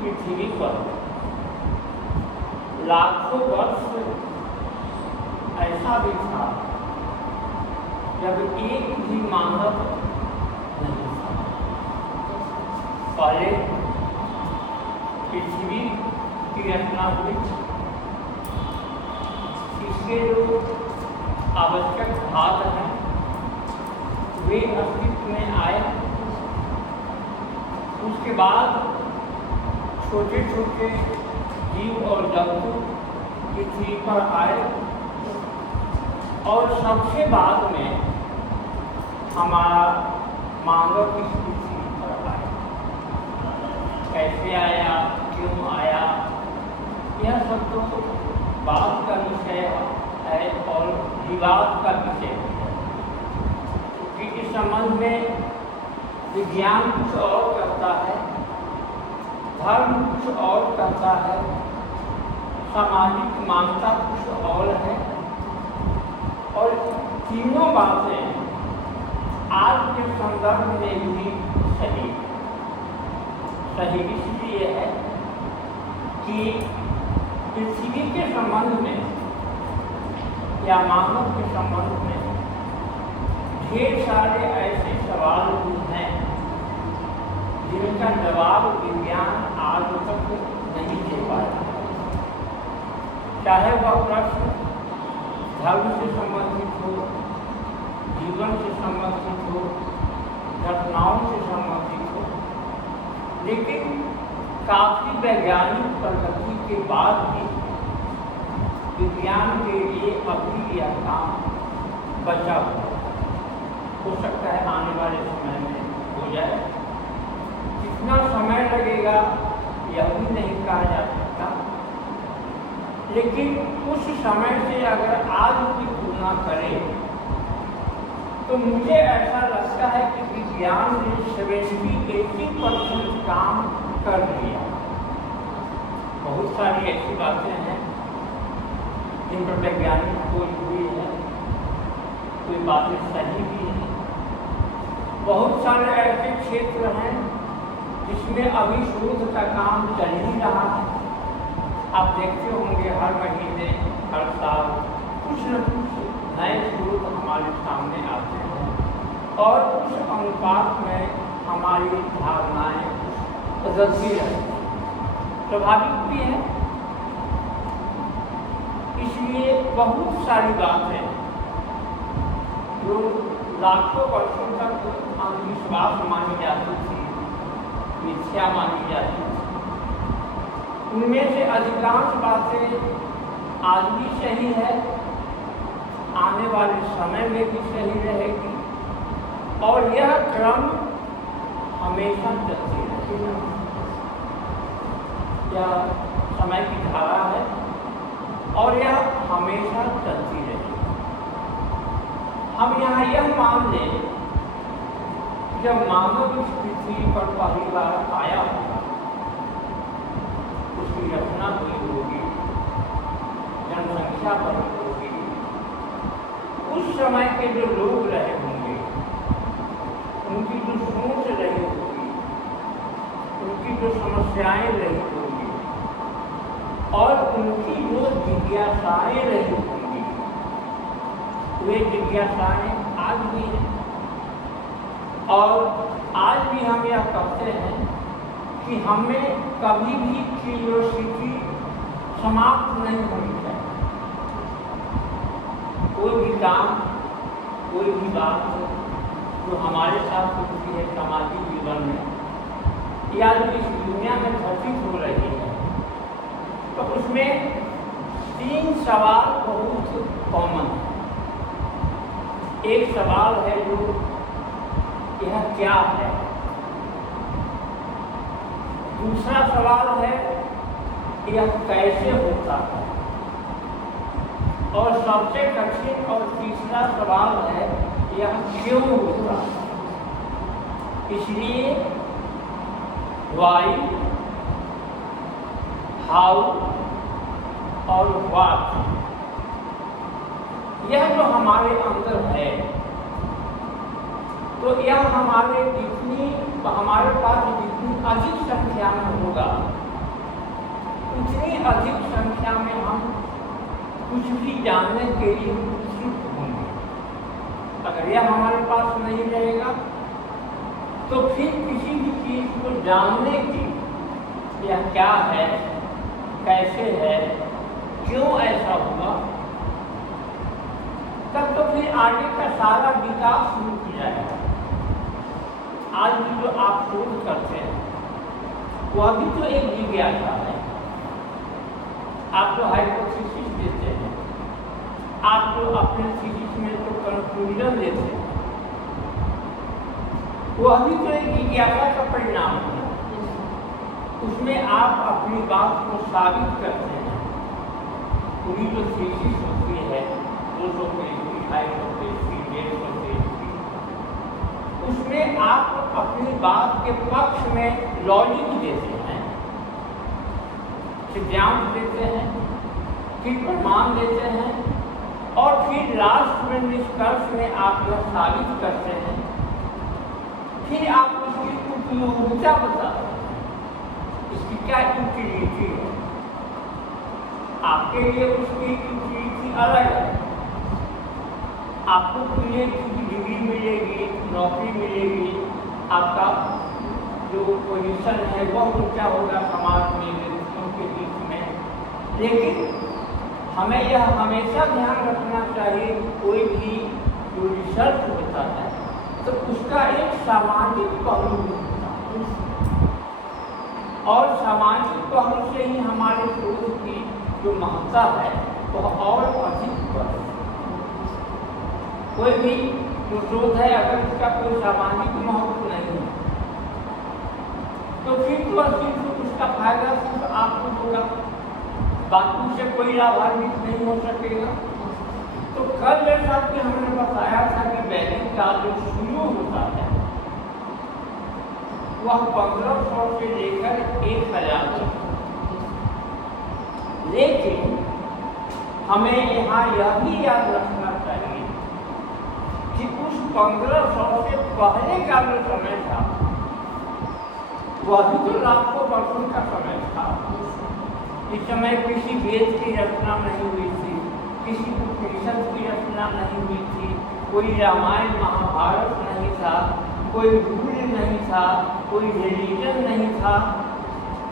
पृथ्वी पर लाखों वर्ष ऐसा भी था जब एक भी मानव नहीं था। पहले पृथ्वी की रचना हुई, इसके जो आवश्यक भाग हैं वे अस्तित्व में आए। उसके बाद छोटे छोटे जीव और जंतु पृथ्वी पर आए और सबसे बाद में हमारा मानव इस पृथ्वी पर आया। कैसे आया, क्यों आया, यह सब तो बात का विषय है और विवाद का विषय है, क्योंकि इस संबंध में विज्ञान कुछ और करता है, धर्म कुछ और करता है, सामाजिक मान्यता कुछ और है। और तीनों बातें आज के संदर्भ में भी सही इसलिए है कि पृथ्वी के संबंध में या मानव के संबंध में ढेर सारे ऐसे सवाल भी हैं जिनका जवाब विज्ञान आज तक नहीं दे पाया। चाहे वह प्रश्न धर्म से संबंधित हो, जीवन से संबंधित हो, घटनाओं से संबंधित हो, लेकिन काफी वैज्ञानिक प्रगति के बाद भी विज्ञान के लिए अभी यह काम बचा हुआ हो सकता है आने वाले समय में हो जाए। कितना समय लगेगा यह भी नहीं कहा जा सकता, लेकिन उस समय से अगर आज की तुलना करें तो मुझे ऐसा लगता है कि विज्ञान ने 70-80% काम कर दिया। बहुत सारी ऐसी बातें हैं जिन पर वैज्ञानिक खोज हुई है, कोई बातें सही भी हैं। बहुत सारे ऐसे क्षेत्र हैं जिसमें अभी शोध का काम चल ही रहा है। आप देखते होंगे हर महीने हर साल कुछ न कुछ नए शोध हमारे सामने आते हैं और उस अनुपात में हमारी धारणाएं बदलती रहती हैं। स्वाभाविक भी है। इसलिए बहुत सारी बातें जो लाखों वर्षों तक अंधविश्वास मानी जाती थी, मिथ्या मानी जाती थी, उनमें से अधिकांश बातें आज भी सही है, आने वाले समय में भी सही रहेगी और यह क्रम हमेशा चलती रहेगा। यह समय की धारा है और यह हमेशा चलती रहेगी। हम यहाँ यह मान लें कि जब मानव इस पृथ्वी पर पहली बार आया होगा, उसकी रचना हुई होगी, जनसंख्या बढ़ी होगी, उस समय के जो लोग रहे होंगे, उनकी जो सोच रही होगी, उनकी जो समस्याएं रही होंगी और उनकी जो जिज्ञासाएं रही होंगी, वे जिज्ञासाएं आज भी हैं। और आज भी हम यह कहते हैं कि हमें कभी भी क्यूरियोसिटी समाप्त नहीं होनी चाहिए। कोई भी काम, कोई भी बात जो हमारे साथ होती है सामाजिक जीवन में या जो इस दुनिया में घटित हो रही है, तो उसमें 3 सवाल बहुत कॉमन है। एक सवाल है जो यह क्या है, दूसरा सवाल है यह कैसे होता है, और सबसे कठिन और तीसरा सवाल है यह क्यों होता है। इसलिए वाई, हाउ और व्हाट, यह जो हमारे अंदर है, तो यह हमारे पास जितनी अधिक संख्या में होगा उतनी अधिक संख्या में हम कुछ भी जानने के लिए उत्सुक होंगे। अगर यह हमारे पास नहीं रहेगा तो फिर किसी भी चीज को जानने की, यह क्या है, कैसे है, क्यों ऐसा हुआ, तब तो फिर आगे का सारा विकास रुक जाएगा। आज भी जो आप शोध करते हैं वह भी तो एक जिज्ञासा है। आप तो हाइपोथेसिस देते हैं, आप तो अपने थीसिस में तो कंक्लूजन देते हैं, वह भी तो एक जिज्ञासा का परिणाम है। उसमें आप अपनी बात को साबित करते हैं। पूरी जो थीसिस होती है 200 पेज की, 250 पेज की, 150 पेज की, उसमें आप अपनी बात के पक्ष में लॉजिक देते हैं, सिद्धांत देते हैं, फिर प्रमाण देते हैं, और फिर लास्ट में निष्कर्ष में आप यह साबित करते हैं। फिर आप उसकी उपयोगिता बताते हैं, इसकी क्या यूटिलिटी है। आपके लिए उसकी यूटिलिटी अलग है। आपको पीएचडी की डिग्री मिलेगी, नौकरी मिलेगी, आपका जो पोजीशन है वह ऊंचा होगा समाज में, व्यक्तियों के बीच में। लेकिन हमें यह हमेशा ध्यान रखना चाहिए कि कोई भी जो रिसर्च होता है तो उसका एक सामाजिक पहलू होता है, और सामाजिक पहलू से ही हमारे शोध की जो महत्ता है वह और अधिक बढ़े। कोई भी जो शोध है अगर उसका कोई सामाजिक महत्व नहीं है तो फिर तो सिर्फ उसका फायदा सिर्फ आपको होगा, बाकी से कोई लाभान्वित नहीं हो सकेगा। तो कल जैसा कि हमने बताया था कि वैदिक काल जो शुरू होता है वह 1500 से लेकर 1000 तक। लेकिन हमें यहाँ यह भी याद रखना चाहिए कि उस 1500 से पहले का जो समय था वह भी तो लाखों वर्षों का समय था। इस समय किसी वेद की रचना नहीं हुई थी, किसी उपनिषद की रचना नहीं हुई थी, कोई रामायण महाभारत नहीं था, कोई रूल नहीं था, कोई रिलीजन नहीं था,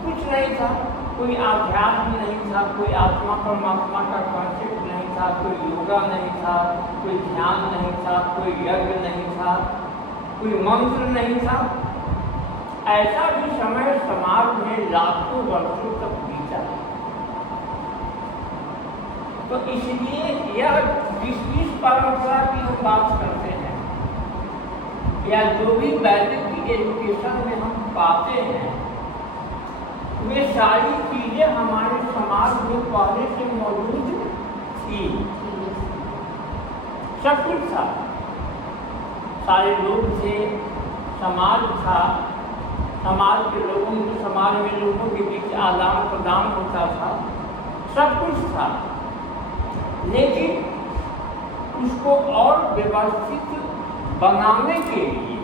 कुछ नहीं था, कोई आध्यात्म नहीं था, कोई आत्मा परमात्मा का कॉन्सेप्ट नहीं था, कोई योगा नहीं था, कोई ध्यान नहीं था, कोई यज्ञ नहीं था, कोई मंत्र नहीं था। ऐसा भी समय समाज में लाखों वर्षों तक बीता। तो इसलिए यह जिस परंपरा की हम बात करते हैं या जो भी वैदिक एजुकेशन में हम पाते हैं वे सारी चीजें हमारे समाज में पहले से मौजूद थी। सब कुछ था, सारे लोग थे, समाज था, समाज के लोगों को समाज में लोगों के बीच आदान प्रदान होता था, सब कुछ था। लेकिन उसको और व्यवस्थित बनाने के लिए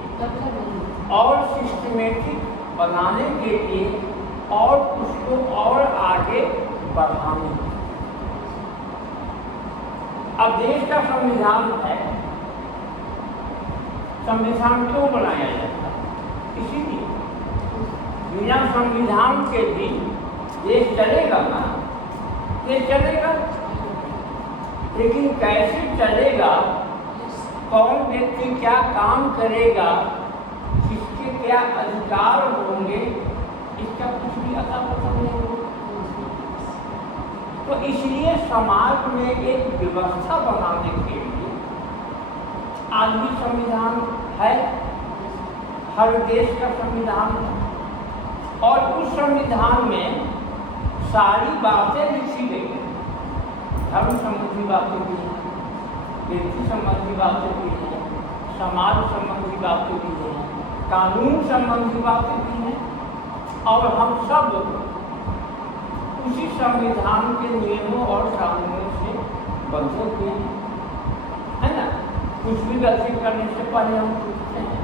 और सिस्टमेटिक बनाने के लिए और उसको और आगे बढ़ाने के लिए। अब देश का संविधान है, संविधान क्यों बनाया जाता है? इसीलिए बिना संविधान के भी देश चलेगा ना, देश चलेगा, लेकिन कैसे चलेगा, कौन व्यक्ति क्या काम करेगा, किसके क्या अधिकार होंगे, इसका कुछ भी अता पता नहीं होगा। तो इसलिए समाज में एक व्यवस्था बनाने के लिए आज भी संविधान है, हर देश का संविधान है, और उस संविधान में सारी बातें लिखी गई हैं। धर्म संबंधी बातें भी हैं, व्यक्ति संबंधी बातें भी हैं, समाज संबंधी बातें भी हैं, कानून संबंधी बातें भी हैं, और हम सब उसी संविधान के नियमों और कानूनों से बंधे हुए हैं, है ना। कुछ भी गलती करने से पहले हम पूछते हैं,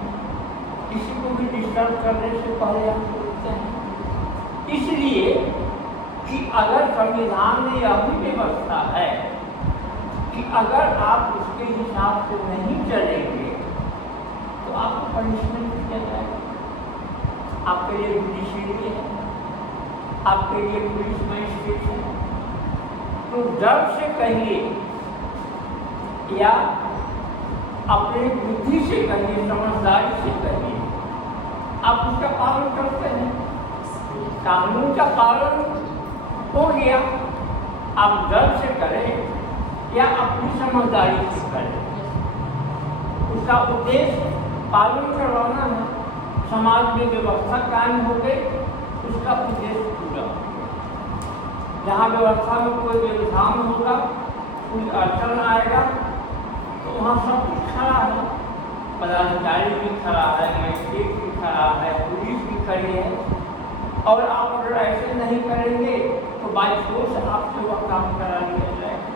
किसी को भी डिस्टर्ब करने से पहले हम पूछते हैं, इसलिए कि अगर संविधान में यह भी व्यवस्था है कि अगर आप उसके हिसाब से नहीं चलेंगे तो आपको पनिशमेंट दिया जाएगा। आपके लिए जुडिशरी है, आपके लिए पुलिस मजिस्ट्रेट है। तो डर से कहिए या अपनी बुद्धि से कहिए, समझदारी से कहिए, आप उसका पालन करते हैं। कानून का पालन हो गया, आप डर से करें या अपनी समझदारी से करें, उसका उद्देश्य पालन करवाना है। समाज में व्यवस्था कायम हो गई, उसका उद्देश्य पूरा हो गया। जहाँ व्यवस्था में कोई व्यवधान होगा, कोई अड़चन आएगा, तो वहाँ सब कुछ खड़ा है। पदाधिकारी भी खड़ा है, मजिस्ट्रेट भी खड़ा है, पुलिस भी खड़ी है। और आप अगर ऐसे नहीं करेंगे तो बाई फोर्स आपसे वह काम करा लिया जाएगा।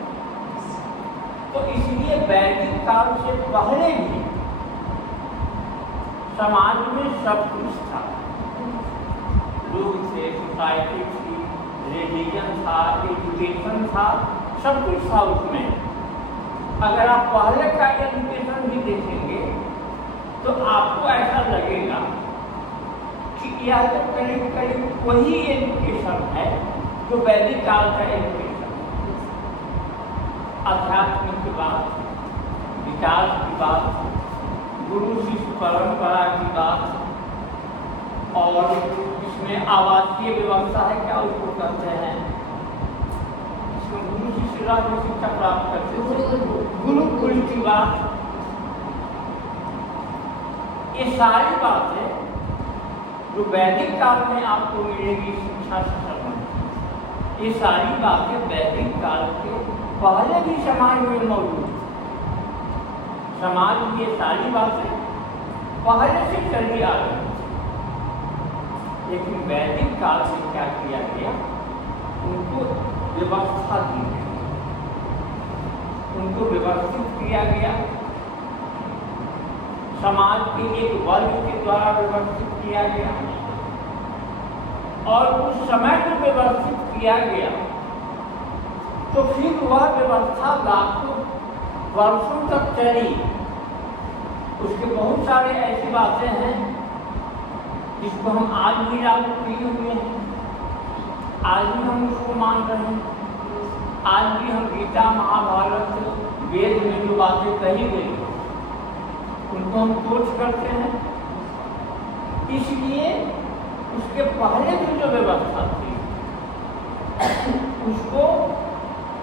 तो इसलिए वैदिक काल से पहले भी समाज में सब कुछ था। लोग थे, सोसाइटी थी, रिलीजन था, एजुकेशन था, सब कुछ था उसमें। अगर आप पहले का एजुकेशन भी देखेंगे तो आपको ऐसा लगेगा कि यह तो करीब करीब वही एजुकेशन है जो वैदिक काल का एजुकेशन है। अध्यात्म की बात, विकास की बात, गुरु शिष्य परंपरा की बात, और इसमें आवासीय व्यवस्था है, क्या उसको कहते हैं, गुरु शिष्य राज्य शिक्षा प्राप्त करते थे, गुरुकुल की बात, ये सारी बातें जो वैदिक काल में आपको मिलेगी शिक्षा से संबंधित, ये सारी बातें वैदिक काल के पहले भी समाज में मौजूद थी। समाज में ये सारी बातें पहले से चली आ रही थी, लेकिन वैदिक काल में क्या किया गया, उनको व्यवस्था दी गई, उनको व्यवस्थित किया गया। समाज के एक वर्ग के द्वारा व्यवस्थित किया गया, और उस समय को व्यवस्थित किया गया तो फिर वह व्यवस्था लाखों वर्षों तक चली। उसके बहुत सारे ऐसी बातें हैं जिसको हम आज भी लागू किए हुए हैं, आज भी हम उसको मान रहे हैं। आज भी हम गीता, महाभारत, वेद में जो बातें कही गई उनको हम कोच करते हैं। इसलिए उसके पहले की जो व्यवस्था थी उसको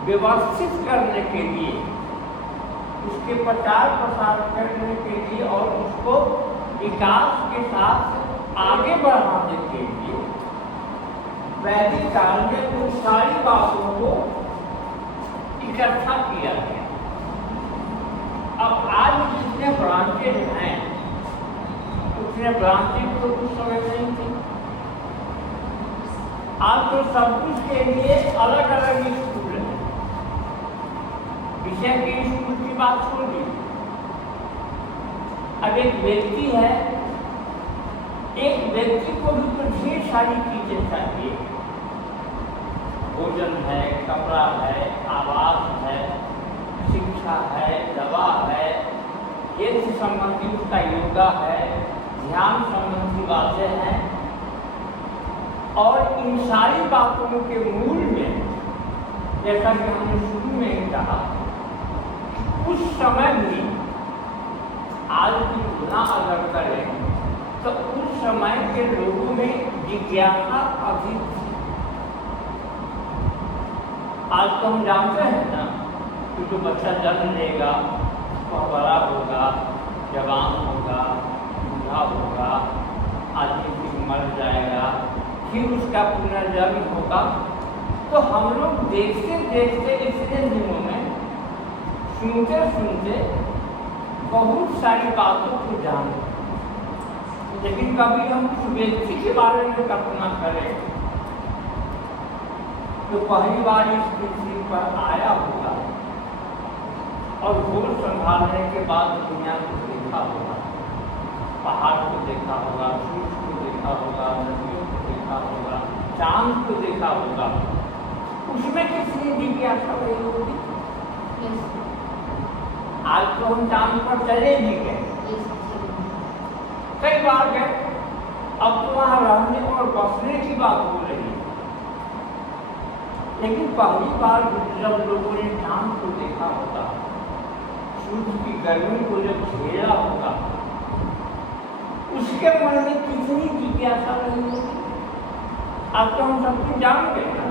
व्यवस्थित करने के लिए, उसके प्रचार प्रसार करने के लिए और उसको विकास के साथ आगे बढ़ाने के लिए वैदिक काल में उन सारी बातों को इकट्ठा किया गया। अब आज जितने ब्रांचेज हैं उतने ब्रांचेज तो कुछ समय नहीं थे। आज तो सब कुछ के लिए अलग अलग स्कूल है। विषय के स्कूल की बात छोड़ दी। अब एक व्यक्ति है, एक व्यक्ति को भी तो ढेर सारी चीजें चाहिए। भोजन है, कपड़ा है, आवास है, शिक्षा है, दवा है, हेल्थ संबंधी उसका योगा है, ध्यान संबंधी बातें हैं। और इन सारी बातों के मूल में, जैसा कि हमने शुरू में ही कहा, उस समय भी आज की तुलना अगर करें तो उस समय के लोगों में जिज्ञासा अधिक थी। आज तो हम जानते हैं ना कि जो बच्चा जन्म लेगा वह बड़ा होगा, जवान होगा, बूढ़ा होगा, आदमी फिर मर जाएगा, फिर उसका पुनर्जन्म होगा। तो हम लोग देखते देखते इतने दिनों में सुनते सुनते बहुत सारी बातों को जानते, लेकिन कभी हम उस व्यक्ति के बारे में कल्पना करें तो पहली बार इस पृथ्वी पर आया होगा और होश संभालने के बाद दुनिया को देखा होगा, पहाड़ को देखा होगा, सूरज को देखा होगा, नदियों को देखा होगा, चांद को देखा होगा, उसमें कितनी जिज्ञासा रही होगी। आज तो हम चांद पर चले भी गए, कई बार गए, अब तो वहां रहने और बसने की बात हो रही है। लेकिन पहली बार जब लोगों ने चांद को देखा होगा, सूर्य की गर्मी को जब झेला होगा, उसके मन में कितनी जिज्ञासा रही होगी। अब तो हम सब कुछ जान गए ना,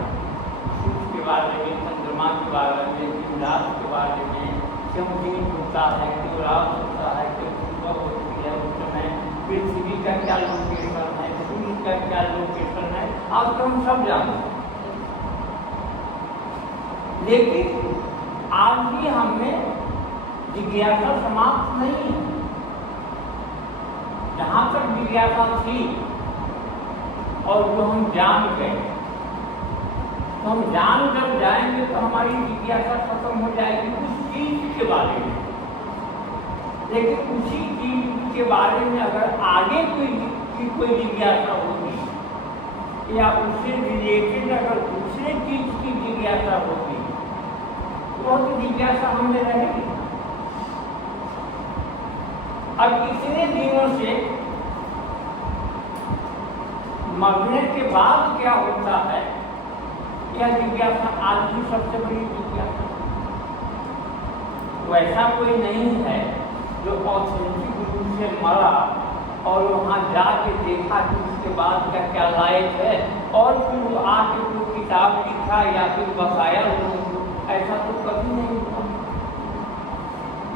सूर्य के बारे में, चंद्रमा के बारे में, रात के बारे में, क्यों दिन होता है, क्यों रात होता है, क्यों सुबह होती है, उस समय पृथ्वी का क्या लोकेशन है, सूर्य का क्या लोकेशन है, अब तो हम सब जानते हैं। लेकिन आज भी हमें जिज्ञासा समाप्त नहीं है। जहाँ तक जिज्ञासा थी और जो हम जान गए, तो हम जान जब जाएंगे तो हमारी जिज्ञासा खत्म हो जाएगी उस चीज के बारे में। लेकिन उसी चीज के बारे में अगर आगे कोई जिज्ञासा होगी या उससे रिलेटेड अगर दूसरे चीज की जिज्ञासा होगी, तो जिज्ञासा हमें रहेगी। अब इतने दिनों से मरने के बाद क्या होता है, यह जिज्ञासा आज भी सबसे बड़ी जिज्ञासा। वैसा कोई नहीं है जो ऑथेंटिक रूप से मरा और वहाँ जाके देखा कि उसके बाद का क्या लायक है और फिर वो आके कोई किताब लिखा या फिर बताया लोगों, ऐसा तो कभी नहीं हुआ।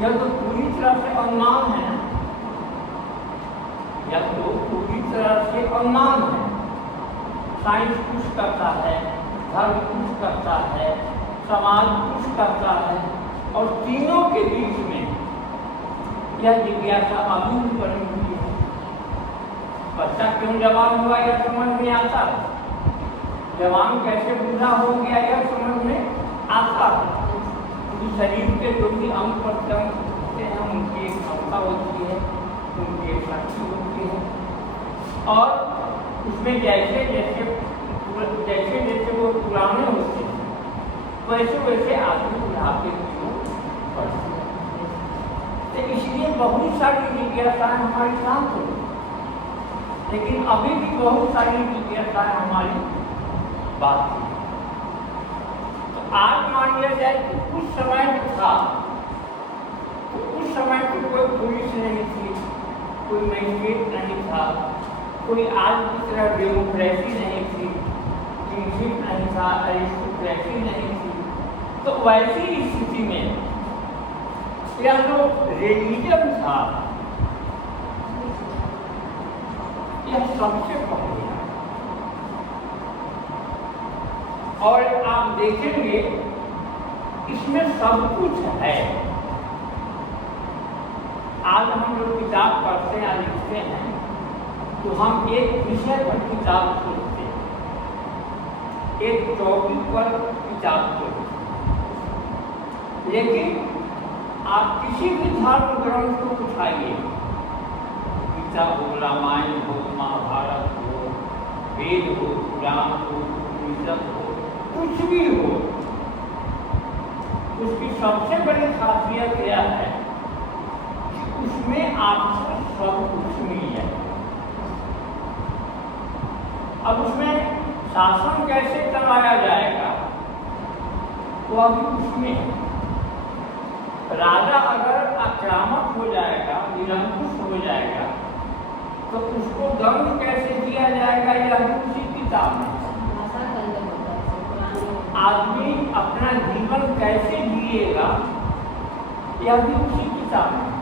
यह तो पूरी तरह से अनुमान है, यह तो पूरी तरह से अनुमान है। साइंस कुछ करता है, धर्म कुछ करता है, समाज कुछ करता है, और तीनों के बीच में यह जिज्ञासा अभी भी बनी हुई है। बच्चा क्यों जवान हुआ यह समझ में आता, जवान कैसे बूढ़ा हो गया यह समझ में आता। क्योंकि शरीर के जो भी अंग प्रत्यंग होते हैं उनकी एक क्षमता होती है, उनकी एक शक्ति होती है, और उसमें जैसे जैसे वो पुराने होते हैं वैसे वैसे आदमी बुढ़ापे की ओर बढ़ते हैं। तो इसलिए बहुत सारी जिज्ञासाएं हमारी शांत हो, लेकिन अभी भी बहुत सारी जिज्ञासाएं हमारी बात है। तो आज मान लिया जाए कि कुछ समय जो था, तो उस समय में कोई पुलिस नहीं थी, कोई मैजिस्ट्रेट नहीं था, कोई आज की तरह डेमोक्रेसी नहीं थी, किंगशिप नहीं था, अरिस्टोक्रेसी नहीं थी। तो वैसी स्थिति में यह जो रिलीजन था यह सबसे पहले, और आप देखेंगे इसमें सब कुछ है। आज हम लोग किताब पढ़ते हैं, लिखते हैं, तो हम एक विषय पर किताब खोलते हैं, एक टॉपिक पर किताब खोलते हैं। लेकिन आप किसी भी धर्म ग्रंथ को उठाइए, गीता हो, रामायण हो, महाभारत हो, वेद हो, पुराण हो, उपनिषद हो, कुछ भी हो, उसकी सबसे बड़ी खासियत यह है कि उसमें आपको सब कुछ मिल जाए। अब उसमें शासन कैसे चलाया जाएगा वो अभी उसमें है। राजा अगर आक्रामक हो जाएगा, निरंकुश हो जाएगा, तो उसको दंड कैसे दिया जाएगा यह भी उसी किताब में। आदमी अपना जीवन कैसे जिएगा यह भी उसी किताब में।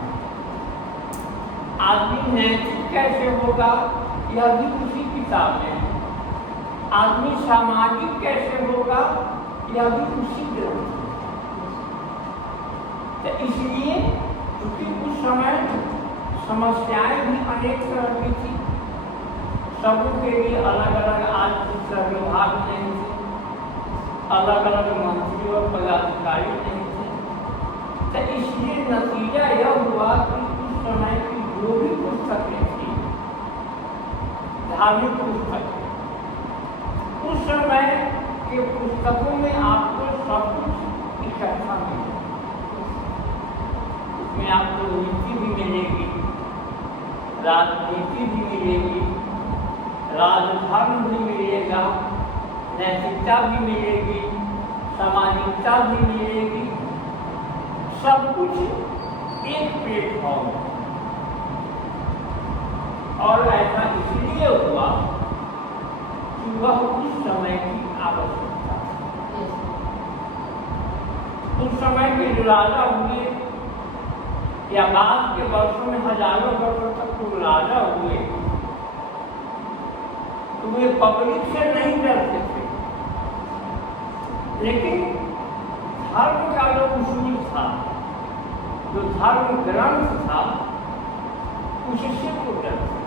आदमी नैतिक कैसे होगा यह भी उसी किताब में। आदमी सामाजिक कैसे होगा यह भी उसी ग्रंथ में। तो इसलिए क्योंकि उस समय समस्याएं भी अनेक तरह की थी, सबके लिए अलग अलग आज की तरह विभाग नहीं थे, अलग अलग मंत्री और पदाधिकारी नहीं थे। तो इसलिए नतीजा यह हुआ कि उस समय की जो भी पुस्तकें थी, धार्मिक पुस्तकें, उस समय के पुस्तकों में अच्छा मिलेगा। उसमें आपको नीति भी मिलेगी, राजनीति भी मिलेगी, राजधर्म भी मिलेगा, नैतिकता भी मिलेगी, सामाजिकता भी मिलेगी, सब कुछ एक प्लेटफॉर्म है। और ऐसा इसलिए हुआ कि वह उस समय की आवश्यकता है। उस समय के जो राजा हुए या बाद के वर्षों में हजारों वर्षों तक जो राजा हुए तो वे पब्लिक से नहीं डरते थे, लेकिन धर्म का जो उसूल था, जो धर्म ग्रंथ था, उससे वो डरते थे।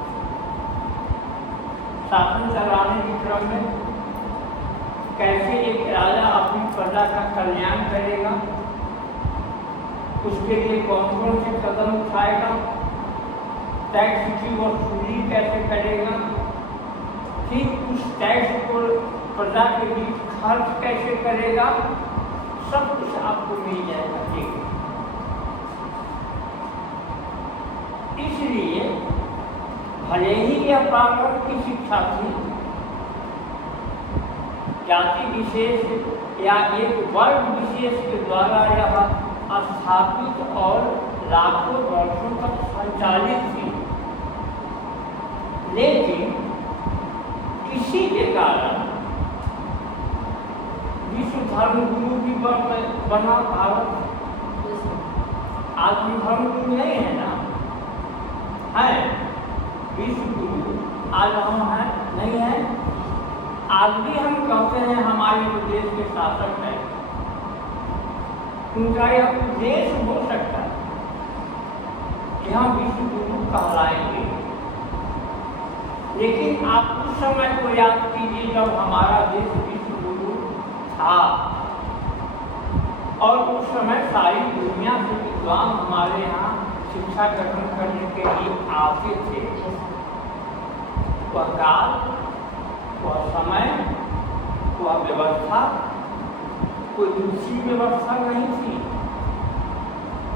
शासन चलाने के क्रम में कैसे एक राजा अपनी प्रजा का कल्याण करेगा, उसके लिए कौन कौन से कदम उठाएगा, टैक्स की वसूली कैसे करेगा, फिर उस टैक्स को प्रजा के बीच खर्च कैसे करेगा, सब कुछ आपको मिल जाएगा। ठीक, इसलिए भले ही यह प्रारंभ की शिक्षा थी, जाति विशेष या एक वर्ग विशेष के द्वारा यह स्थापित और लाखों वर्षों तक संचालित थी, लेकिन इसी के कारण विश्व धर्म गुरु भी बना भारत। आज भी धर्म गुरु नहीं है ना, है विश्व गुरु आज हम हैं, नहीं है। आज भी हम कहते हैं हमारे देश के शासक हैं, उनका यह उद्देश्य हो सकता है कि हम विश्व गुरु कहलाएंगे, लेकिन आप उस समय को याद कीजिए जब हमारा देश विश्व गुरु था और उस समय सारी दुनिया से विद्वान हमारे यहाँ शिक्षा ग्रहण करने के लिए आते थे। वह काल, वह समय, वह व्यवस्था कोई दूसरी व्यवस्था नहीं थी,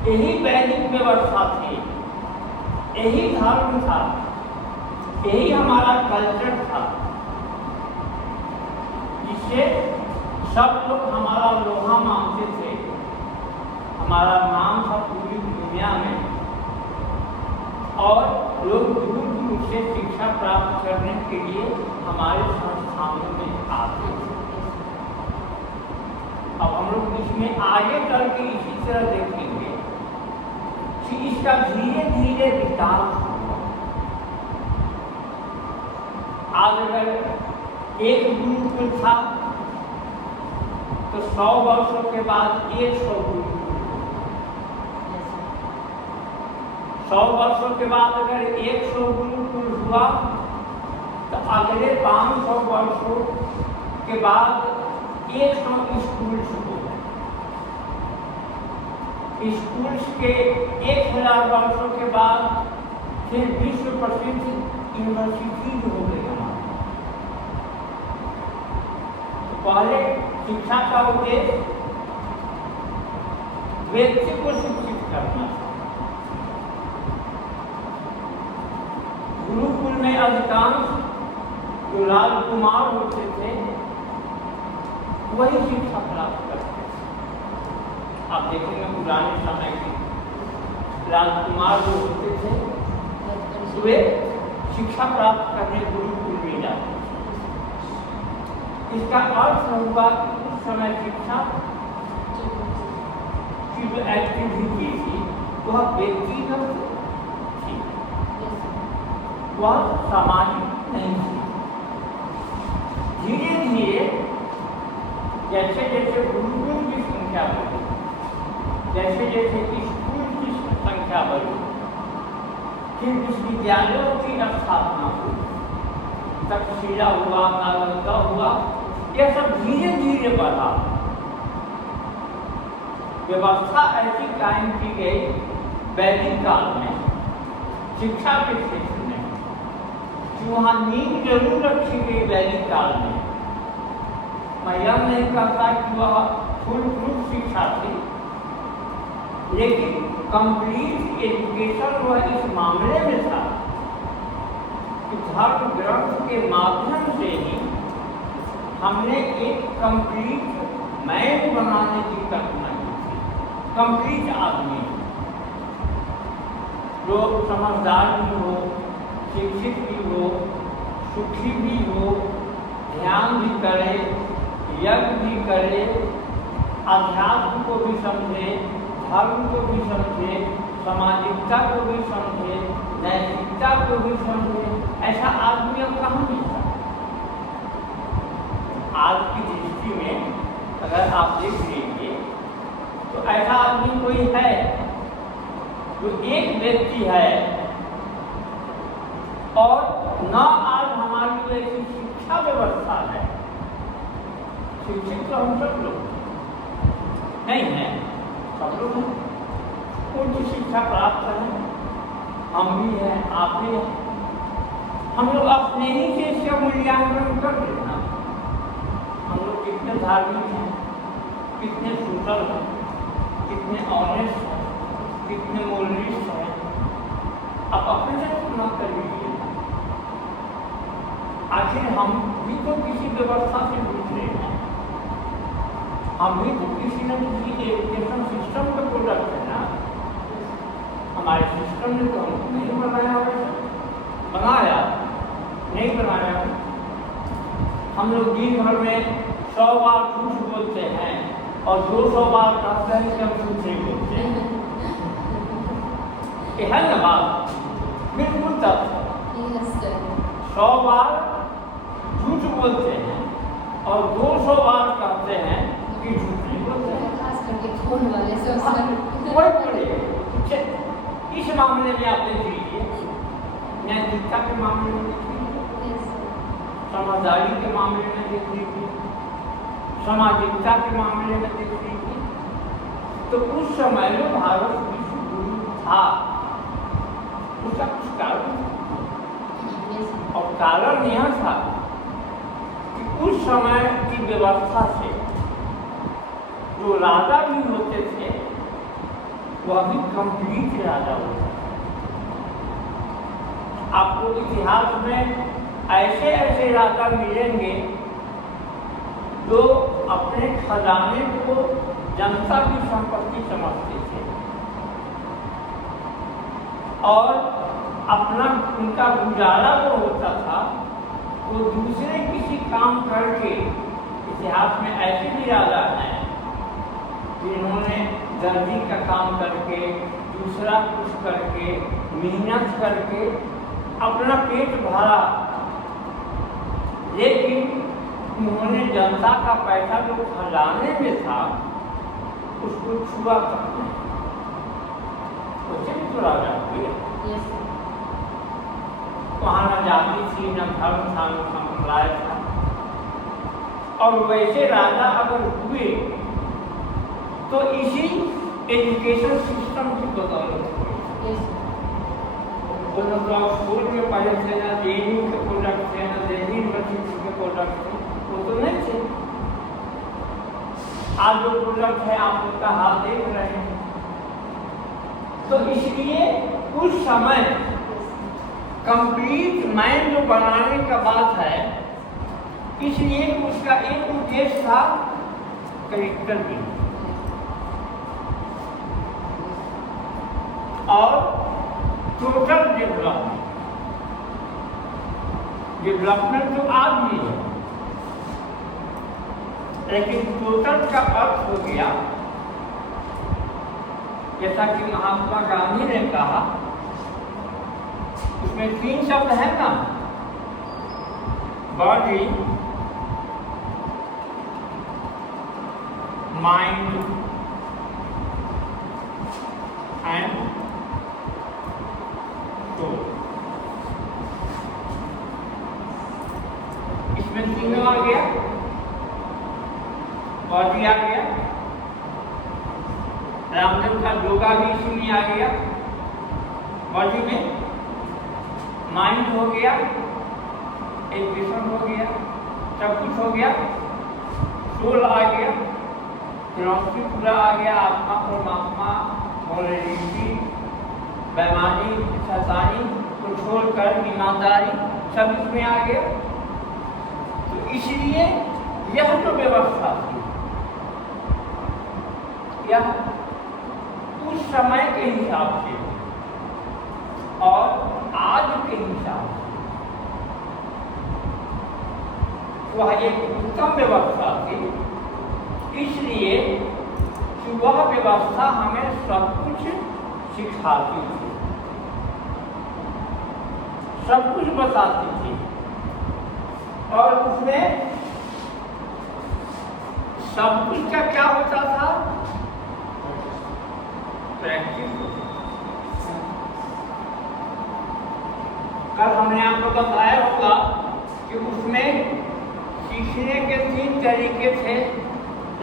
यही वैदिक व्यवस्था थी, यही धर्म था, यही हमारा कल्चर था, जिससे सब लोग हमारा लोहा मानते थे, हमारा नाम था पूरी दुनिया में, और लोग दूर दूर से शिक्षा प्राप्त करने के लिए हमारे संस्थानों में आते थे। अब हम लोग इसमें आगे चल के इसी तरह देखेंगे कि इसका धीरे धीरे विकास हुआ। आज अगर एक गुरुकुल था तो 100 वर्षों के बाद 100 गुरुकुल, 100 वर्षों के बाद अगर 100 गुरुकुल हुआ तो अगले 500 वर्षों के बाद 100 स्कूल्स हो गए। स्कूल्स के 1000 वर्षों के बाद फिर विश्व प्रसिद्ध यूनिवर्सिटी हो गई हमारी। तो पहले शिक्षा का उद्देश्य व्यक्ति को शिक्षित करना था। गुरुकुल में अधिकांश जो राजकुमार होते थे वही शिक्षा प्राप्त करते थे। आप देखेंगे पुराने समय के राजकुमार जो होते थे वे शिक्षा प्राप्त करने गुरुकुल में जाते थे। इसका अर्थ हुआ कि उस समय शिक्षा की जो एक्टिविटी थी वह व्यक्तिगत थी, वह सामाजिक नहीं थी। धीरे धीरे जैसे जैसे गुरुकुल की संख्या बढ़ी, जैसे जैसे स्कूल की संख्या बढ़ी, फिर विश्वविद्यालयों की स्थापना हुई, तक्षशिला हुआ, नालंदा हुआ, यह सब धीरे धीरे बढ़ा। व्यवस्था ऐसी कायम की गई वैदिक काल में शिक्षा के क्षेत्र में कि वहाँ नींव जरूर रखी गई वैदिक काल में। मैं यह नहीं कहता कि वह फुल प्रूफ शिक्षा थी, लेकिन कंप्लीट एजुकेशन वह इस मामले में था कि धर्म ग्रंथ के माध्यम से ही हमने एक कंप्लीट मैन बनाने की कल्पना की थी। कंप्लीट आदमी जो समझदार भी हो, शिक्षित भी हो, सुखी भी हो, ध्यान भी करे, यज्ञ भी करे, अध्यात्म को भी समझे, धर्म को भी समझे, सामाजिकता को भी समझे, नैतिकता को भी समझे, ऐसा आदमी अब कहाँ मिलता? आज की दृष्टि में अगर आप देख लीजिए तो ऐसा आदमी कोई है जो एक व्यक्ति है और न आज हमारी जो ऐसी शिक्षा व्यवस्था है, शिक्षित तो हम सब लोग नहीं है, सब लोग हैं, उनकी शिक्षा प्राप्त है, हम भी हैं, आप भी हैं, हम लोग अपने ही से इसका मूल्यांकन कर देना। हम लोग कितने धार्मिक हैं, कितने सुतल हैं, कितने ऑनेस्ट हैं, कितने मोरलिस्ट हैं, आप अपने से तुलना कर लीजिए। आखिर हम भी तो किसी व्यवस्था से गुजरे हैं, हम भी तो किसी न किसी एजुकेशन सिस्टम का प्रोडक्ट है ना। हमारे सिस्टम ने तो हमको नहीं बनाया, बनाया नहीं बनाया। हम लोग दिन भर में 100 बार झूठ बोलते हैं और 200 बार कहते हैं कि हम झूठ नहीं बोलते हैं। ये है ना बात, बिल्कुल तब 100 बार झूठ बोलते हैं और 200 बार कहते हैं कि झूठ नहीं बोलते हैं। खास करके फोन वाले से इस मामले में आप देख लीजिए, नैतिकता के मामले में देख लीजिए, समझदारी के मामले में देख लीजिए, सामाजिकता के मामले में देख लीजिए, तो उस समय में भारत विश्व गुरु था, उसका कुछ कारण और कारण यह था कि उस समय की व्यवस्था से जो राजा भी होते थे वह भी कंप्लीट राजा होता है। आपको इतिहास में ऐसे ऐसे राजा मिलेंगे जो अपने खजाने को जनता की संपत्ति समझते थे और अपना उनका गुजारा जो होता था वो दूसरे किसी काम करके। इतिहास में ऐसे भी राजा हैं जिन्होंने दर्जी का काम करके, दूसरा कुछ करके, मेहनत करके अपना पेट भरा, लेकिन उन्होंने जनता का पैसा जो खजाने में था उसको छुआ करते हैं, उससे भी तो राजा हुए। वहाँ न जाति थी, न धर्म था, न संप्रदाय था, और वैसे राजा अगर हुए तो इसी एजुकेशन सिस्टम की बदौलत हुई। स्कूल में पढ़े थे, ना जेएनयू के प्रोडक्ट थे, ना दिल्ली यूनिवर्सिटी के प्रोडक्ट थे, वो तो नहीं थे। आज जो प्रोडक्ट है आप उसका हाल देख रहे हैं। तो इसलिए उस समय कंप्लीट माइंड जो बनाने का बात है, इसलिए उसका एक उद्देश्य था करेक्टर बिल्डिंग और टोटल डेवलपमेंट तो आज भी है, लेकिन टोटल का अर्थ हो गया, जैसा कि महात्मा गांधी ने कहा, उसमें 3 शब्द है ना, बॉडी, माइंड एंड सोल। इसमें तीनों आ गया, बॉडी आ गया, रामदेव का योगा भी इसी में आ गया, बॉडी में माइंड हो गया, एजुकेशन हो गया, सब कुछ हो गया, सोल आ गया, फिलॉसफी पूरा आ गया, आत्मा परमात्मा, मोरालिटी, बेईमानी, शैतानी को छोड़कर ईमानदारी सब इसमें आ गया। तो इसलिए यह जो व्यवस्था थी, यह उस समय के हिसाब से और आज के हिसाब से वह एक उत्तम व्यवस्था थी, इसलिए कि वह व्यवस्था हमें सब कुछ सिखाती थी, सब कुछ बताती थी। और उसमें सब कुछ का क्या होता था? प्रैक्टिस। कल हमने आपको बताया होगा कि उसमें सीखने के 3 तरीके थे,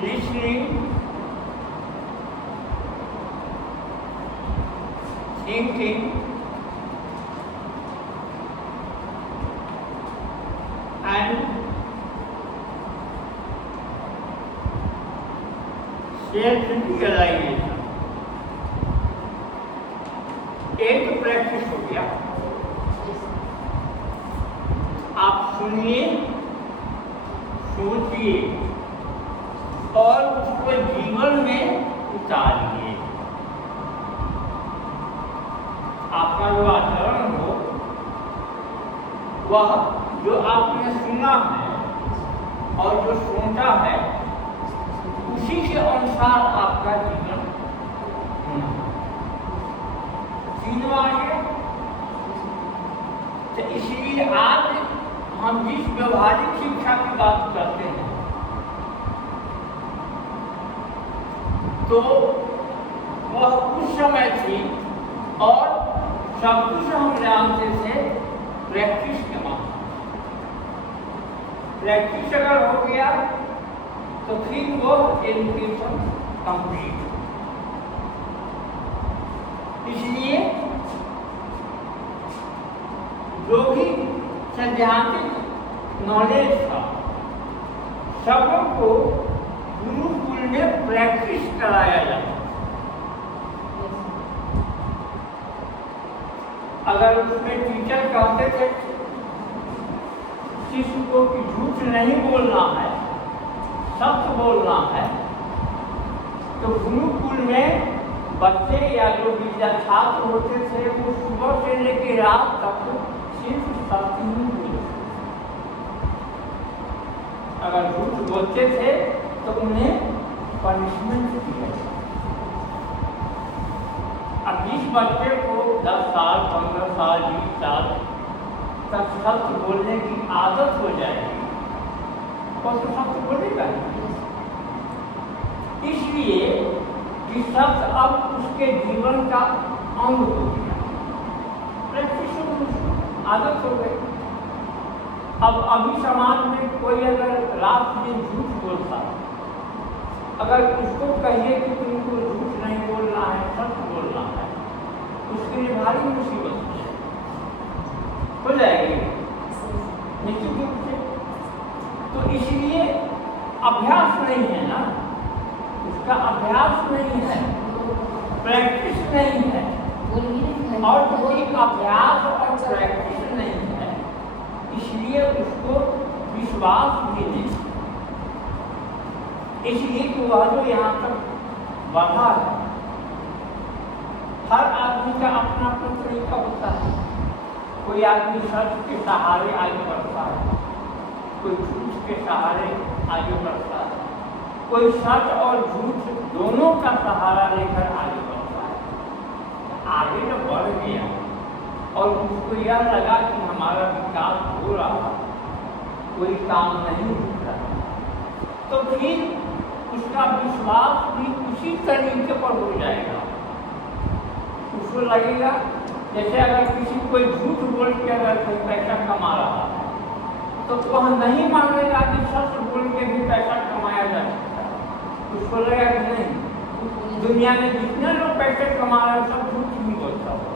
listening, thinking and self realization. एक तो प्रैक्टिस हो गया, आप सुनिए, सोचिए और उसको जीवन में उतारिए। आपका जो आचरण हो, वह जो आपने सुना है और जो सोचा है, उसी के अनुसार आपका जीवन होना। तीनों आगे। तो इसलिए आज हम जिस व्यवहारिक शिक्षा की बात करते हैं, तो वह उस समय थी और सब कुछ हम जानते थे प्रैक्टिस के माध्यम से। प्रैक्टिस अगर हो गया तो फिर वो एजुकेशन कंप्लीट। इसलिए जो भी सैद्धांतिक नॉलेज था, सबों को गुरुकुल में प्रैक्टिस कराया जाता। अगर उसमें टीचर कहते थे शिष्य को कि झूठ नहीं बोलना है, सत्य बोलना है, तो गुरुकुल में बच्चे या जो विद्या छात्र होते थे वो सुबह से लेकर रात तक सिर्फ सत्य ही बोलते। अगर झूठ बोलते थे तो उन्हें पनिशमेंट दिया। अब जिस बच्चे को 10 साल, 15 साल, 20 साल तक सत्य बोलने की आदत हो जाएगी, वो तो सत्य बोलेगा। इसलिए कि सत्य अब उसके जीवन का अंग हो गया, आदत हो गई। अब अभी समाज में कोई अगर रात दिन झूठ बोलता, अगर उसको कहिए कि तुमको झूठ नहीं बोलना है, सत्य बोलना है, उसके लिए भारी मुसीबत हो जाएगी निश्चित रूप से। तो इसलिए अभ्यास नहीं है ना, उसका अभ्यास नहीं है, प्रैक्टिस नहीं है, और कोई अभ्यास और प्रैक्टिस नहीं है, इसलिए उसको विश्वास भी नहीं। इसलिए कि वह जो यहाँ तक बढ़ा है, हर आदमी का अपना अपना तरीका होता है। कोई आदमी सत्य के सहारे आगे बढ़ता है, कोई झूठ के सहारे आगे बढ़ता है, कोई सच और झूठ दोनों का सहारा लेकर आगे बढ़ता है। आगे जब बढ़ गया और उसको यह लगा कि हमारा विकास हो रहा, कोई काम नहीं हो रहा, तो फिर उसका विश्वास भी उसी तरीके पर हो जाएगा। उसको लगेगा जैसे अगर किसी कोई झूठ बोल के अगर कोई पैसा कमा रहा है, तो वह नहीं मानेगा कि सच बोल के भी पैसा कमाया जा सकता है। उसको लगेगा कि नहीं, दुनिया में जितने लोग पैसे कमा रहे हैं सब झूठ ही बोलता होगा।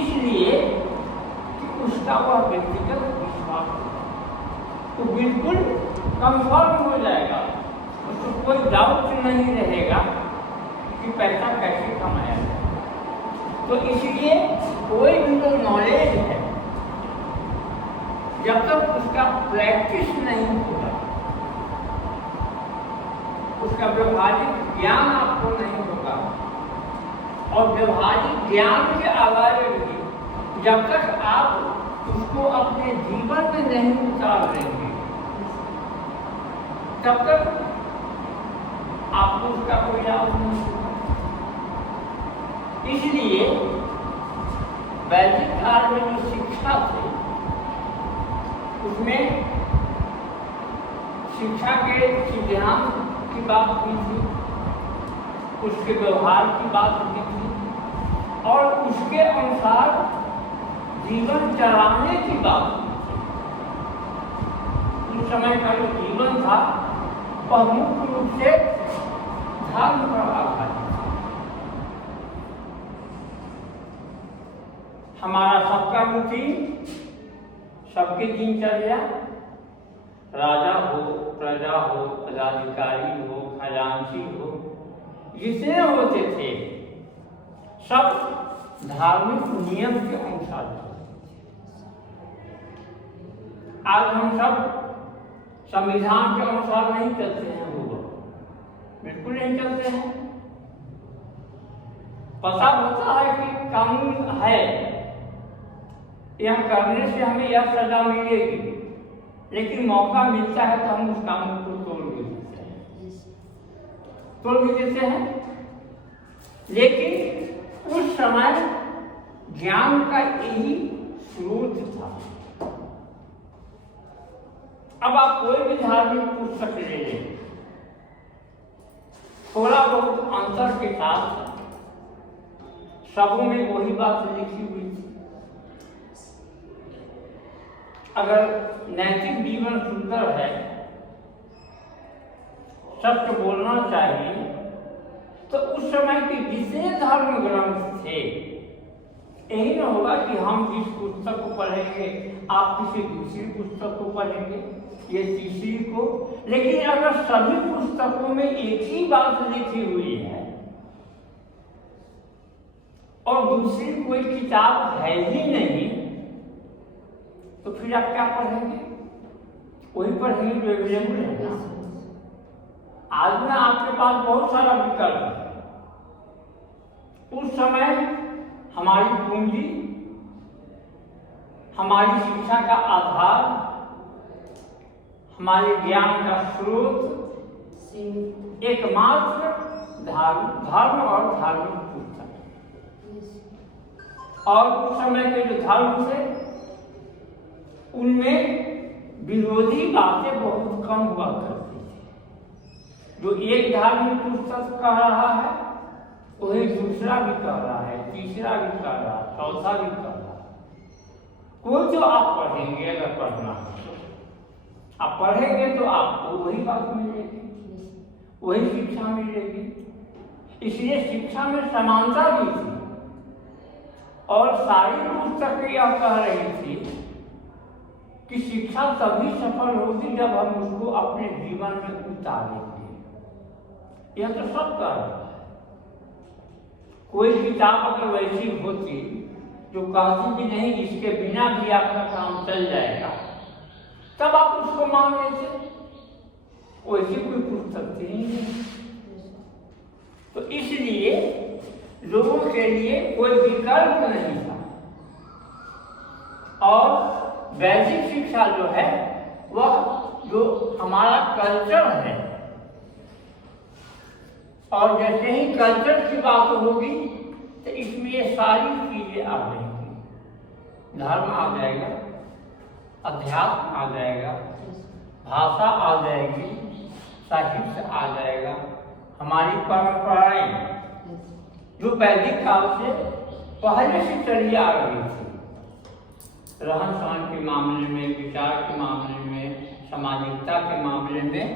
इसलिए कि उसका वह व्यक्तिगत विश्वास तो बिल्कुल कंफर्म हो जाएगा, उसको कोई डाउट नहीं रहेगा कि पैसा कैसे कमाया जाए। तो इसलिए कोई भी जो नॉलेज है, जब तक उसका प्रैक्टिस नहीं होगा, उसका व्यवहारिक ज्ञान आपको नहीं होगा, और व्यवहारिक ज्ञान के अलावा भी जब तक आप उसको अपने जीवन में नहीं उतार देंगे, तब तक आपको उसका कोई लाभ नहीं होगा। इसलिए वैदिक काल में जो शिक्षा थी, उसमें शिक्षा के सिद्धांत की बात हुई थी, उसके व्यवहार की बात हुई थी, और उसके अनुसार जीवन चलाने की बात हुई थी। उस समय का जो जीवन था वह मुख्य रूप से धर्म पर आधारित था। हमारा सबका रूटीन, सबकी दिनचर्या, राजा हो, प्रजा हो, पदाधिकारी हो, खजांची हो, जितने होते थे सब धार्मिक नियम के अनुसार थे। आज हम सब संविधान के अनुसार नहीं चलते हैं, वो बिल्कुल नहीं चलते हैं। पता होता है कि कानून है, यह करने से हमें यह सजा मिलेगी, लेकिन मौका मिलता है तो हम उस कानून को तोड़ भी देते हैं। लेकिन उस समय ज्ञान का यही स्रोत था। अब आप कोई भी धार्मिक पुस्तक ले लें, थोड़ा बहुत अंतर के साथ सबों में वही बात लिखी हुई थी। अगर नैतिक जीवन सुंदर है, सत्य बोलना चाहिए, तो उस समय के जितने धर्म ग्रंथ थे, यही न होगा कि हम जिस पुस्तक को पढ़ेंगे आप किसी दूसरी पुस्तक को पढ़ेंगे, ये तीसरी को। लेकिन अगर सभी पुस्तकों में एक ही बात लिखी हुई है और दूसरी कोई किताब है ही नहीं, तो फिर आप क्या पढ़ेंगे? वही पढ़ेंगे जो अवेलेबल है ना। आज में आपके पास बहुत सारा विकल्प है। उस समय हमारी पूंजी, हमारी शिक्षा का आधार, हमारे ज्ञान का स्रोत एकमात्र धर्म और धार्मिक पुस्तक। और उस समय के जो धर्म थे उनमें विरोधी बातें बहुत कम हुआ करती थी। जो एक धार्मिक पुस्तक कह रहा है वही दूसरा भी कह रहा है, तीसरा भी कह रहा है, चौथा भी कह रहा है। कोई जो आप पढ़ेंगे, अगर पढ़ना है आप पढ़ेंगे तो आपको वही बात मिलेगी, वही शिक्षा मिलेगी। इसलिए शिक्षा में समानता भी थी और सारी पुस्तकें यह कह रही थी कि शिक्षा तभी सफल होगी जब हम उसको अपने जीवन में उतारेंगे। यह तो सब कह रहा है। कोई किताब अगर वैसी होती जो कहती कि नहीं इसके बिना भी आपका काम चल जाएगा, तब आप उसको मान लेते। वैसी कोई पुस्तक थी नहीं। तो इसलिए लोगों के लिए कोई विकल्प नहीं था। और वैदिक शिक्षा जो है वह जो हमारा कल्चर है, और जैसे ही कल्चर की बात होगी तो इसमें ये सारी चीजें आ जाएंगी। धर्म आ जाएगा, अध्यात्म आ जाएगा, भाषा आ जाएगी, साहित्य आ जाएगा, हमारी परंपराएं जो वैदिक काल से पहले से चली आ रही थी, रहन सहन के मामले में, विचार के मामले में, सामाजिकता के मामले में,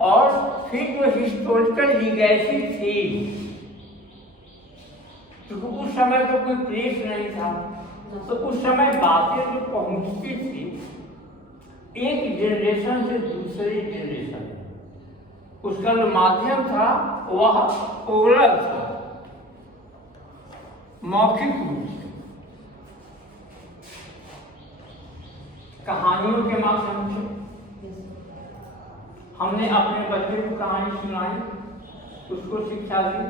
और फिर जो हिस्टोरिकल लीगेसी थी, क्योंकि उस समय तो कोई प्रेस नहीं था, तो उस समय बातें जो पहुंचती थी एक जनरेशन से दूसरी जनरेशन, उसका जो माध्यम था वह ओरल था, मौखिक रूप से, कहानियों के माध्यम से। हमने अपने बच्चे को कहानी सुनाई, उसको शिक्षा दी,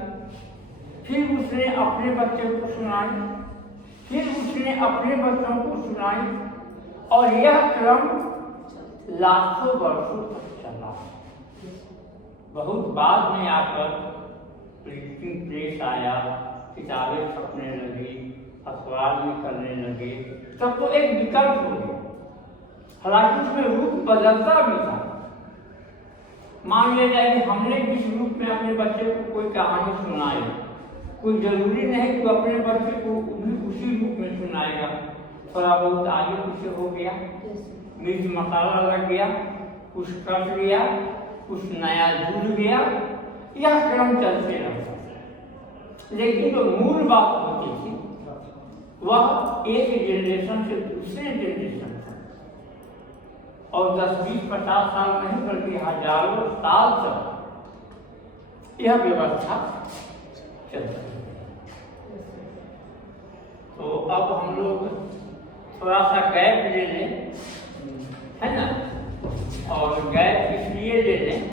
फिर उसने अपने बच्चे को सुनाई, फिर उसने अपने बच्चों को सुनाई, और यह क्रम लाखों वर्षों तक चला। बहुत बाद में आकर प्रिंटिंग प्रेस आया, किताबें छपने लगी, अखबार में करने लगे, तब तो एक विकल्प हो गया। हालांकि उसमें रूप बदलता भी था। मान लिया जाए कि हमने जिस रूप में अपने बच्चे को कोई कहानी सुनाई, कोई जरूरी नहीं कि अपने बच्चे को भी उसी रूप में सुनाएगा। थोड़ा बहुत आगे पीछे हो गया, मिर्च मसाला लग गया, कुछ कट गया, कुछ नया जुड़ गया, यह क्रम चलते रहता। लेकिन जो मूल बात होती थी वह एक जनरेशन से दूसरे जनरेशन तक, और 10, 20, 50 साल नहीं बल्कि हजारों साल तक यह व्यवस्था चलती है। तो अब हम लोग थोड़ा सा गैप ले लें, है ना, और गैप